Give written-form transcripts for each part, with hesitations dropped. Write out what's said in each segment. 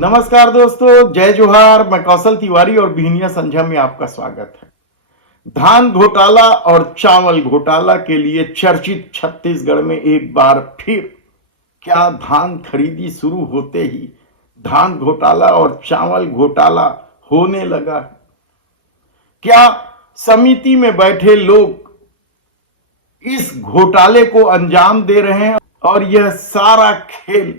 नमस्कार दोस्तों, जय जोहार। मैं कौशल तिवारी और बिहनिया संझा में आपका स्वागत है। धान घोटाला और चावल घोटाला के लिए चर्चित छत्तीसगढ़ में एक बार फिर क्या धान खरीदी शुरू होते ही धान घोटाला और चावल घोटाला होने लगा? क्या समिति में बैठे लोग इस घोटाले को अंजाम दे रहे हैं और यह सारा खेल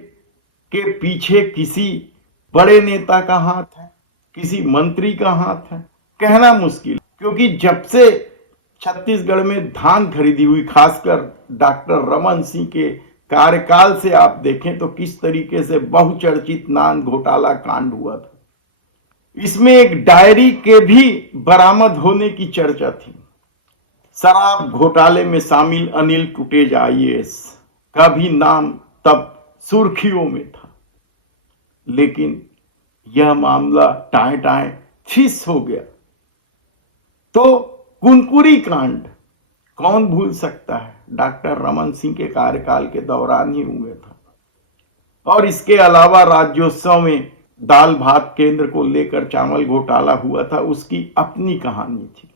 के पीछे किसी बड़े नेता का हाथ है, किसी मंत्री का हाथ है? कहना मुश्किल, क्योंकि जब से छत्तीसगढ़ में धान खरीदी हुई, खासकर डॉक्टर रमन सिंह के कार्यकाल से आप देखें तो किस तरीके से बहुचर्चित धान घोटाला कांड हुआ था। इसमें एक डायरी के भी बरामद होने की चर्चा थी। शराब घोटाले में शामिल अनिल टुटेजा आईएएस का भी नाम तब सुर्खियों में था, लेकिन यह मामला टाए टाए फिस हो गया। तो कुनकुरी कांड कौन भूल सकता है, डॉक्टर रमन सिंह के कार्यकाल के दौरान ही हुआ था। और इसके अलावा राज्योत्सव में दाल भात केंद्र को लेकर चावल घोटाला हुआ था, उसकी अपनी कहानी थी।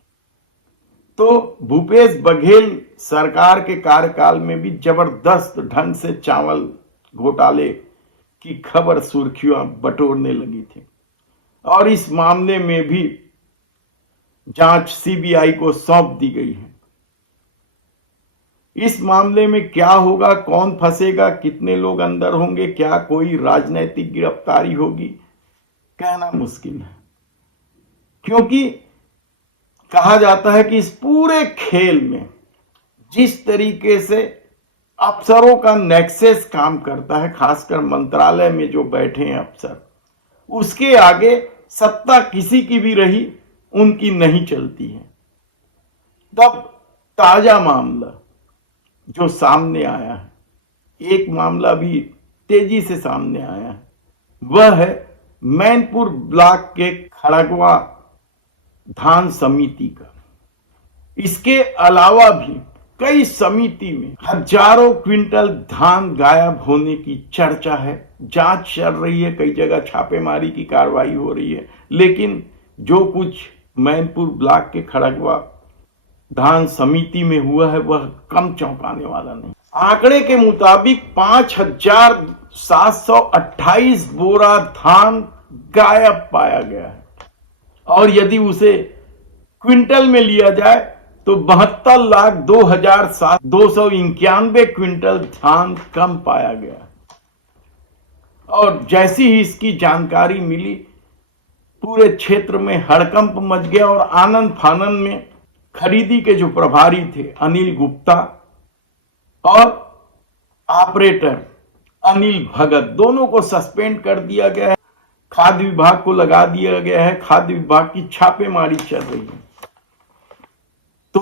तो भूपेश बघेल सरकार के कार्यकाल में भी जबरदस्त ढंग से चावल घोटाले की खबर सुर्खियां बटोरने लगी थी और इस मामले में भी जांच सीबीआई को सौंप दी गई है। इस मामले में क्या होगा, कौन फंसेगा, कितने लोग अंदर होंगे, क्या कोई राजनीतिक गिरफ्तारी होगी, कहना मुश्किल है। क्योंकि कहा जाता है कि इस पूरे खेल में जिस तरीके से अफसरों का नेक्सस काम करता है, खासकर मंत्रालय में जो बैठे हैं अफसर, उसके आगे सत्ता किसी की भी रही उनकी नहीं चलती है। तब ताजा मामला जो सामने आया है, एक मामला भी तेजी से सामने आया है, वह है मैनपुर ब्लॉक के खड़गवा धान समिति का। इसके अलावा भी कई समिति में हजारों क्विंटल धान गायब होने की चर्चा है। जांच चल रही है, कई जगह छापेमारी की कार्रवाई हो रही है, लेकिन जो कुछ मैनपुर ब्लॉक के खड़गवा धान समिति में हुआ है वह कम चौंकाने वाला नहीं। आंकड़े के मुताबिक 5,728 बोरा धान गायब पाया गया है और यदि उसे क्विंटल में लिया जाए तो 72,02,291 क्विंटल धान कम पाया गया। और जैसी ही इसकी जानकारी मिली, पूरे क्षेत्र में हड़कंप मच गया और आनंद फानन में खरीदी के जो प्रभारी थे अनिल गुप्ता और ऑपरेटर अनिल भगत, दोनों को सस्पेंड कर दिया गया है। खाद्य विभाग को लगा दिया गया है, खाद्य विभाग की छापेमारी चल रही है। तो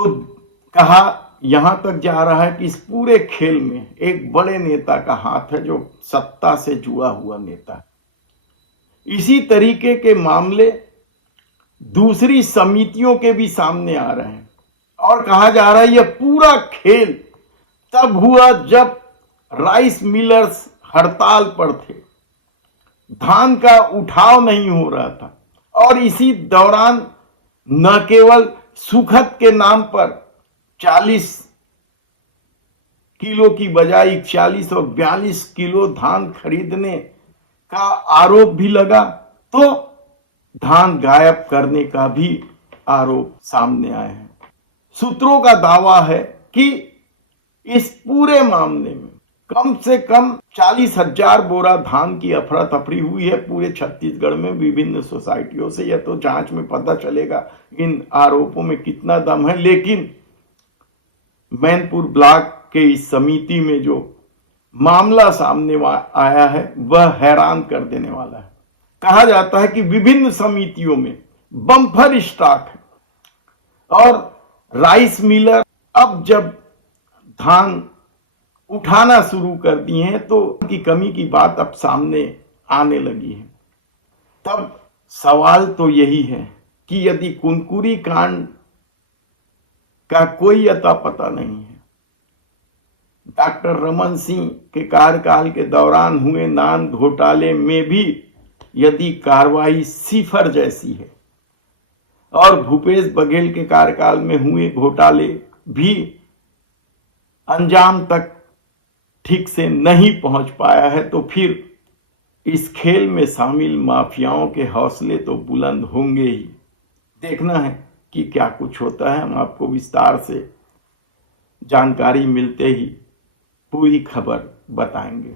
कहा यहां तक जा रहा है कि इस पूरे खेल में एक बड़े नेता का हाथ है, जो सत्ता से जुड़ा हुआ नेता है। इसी तरीके के मामले दूसरी समितियों के भी सामने आ रहे हैं और कहा जा रहा है यह पूरा खेल तब हुआ जब राइस मिलर्स हड़ताल पर थे, धान का उठाव नहीं हो रहा था और इसी दौरान न केवल सुखद के नाम पर 40 किलो की बजाय 41 और 42 किलो धान खरीदने का आरोप भी लगा, तो धान गायब करने का भी आरोप सामने आया है। सूत्रों का दावा है कि इस पूरे मामले में कम से कम 40,000 बोरा धान की अफरा तफरी हुई है पूरे छत्तीसगढ़ में विभिन्न सोसाइटियों से। यह तो जांच में पता चलेगा इन आरोपों में कितना दम है, लेकिन मैनपुर ब्लॉक के इस समिति में जो मामला सामने आया है वह हैरान कर देने वाला है। कहा जाता है कि विभिन्न समितियों में बम्पर स्टॉक है और राइस मिलर अब जब धान उठाना शुरू कर दिए हैं तो उनकी कमी की बात अब सामने आने लगी है। तब सवाल तो यही है कि यदि कुनकुरी कांड का कोई अता पता नहीं है, डॉक्टर रमन सिंह के कार्यकाल के दौरान हुए नान घोटाले में भी यदि कार्रवाई सिफर जैसी है और भूपेश बघेल के कार्यकाल में हुए घोटाले भी अंजाम तक ठीक से नहीं पहुंच पाया है, तो फिर इस खेल में शामिल माफियाओं के हौसले तो बुलंद होंगे ही। देखना है कि क्या कुछ होता है। हम आपको विस्तार से जानकारी मिलते ही पूरी खबर बताएंगे।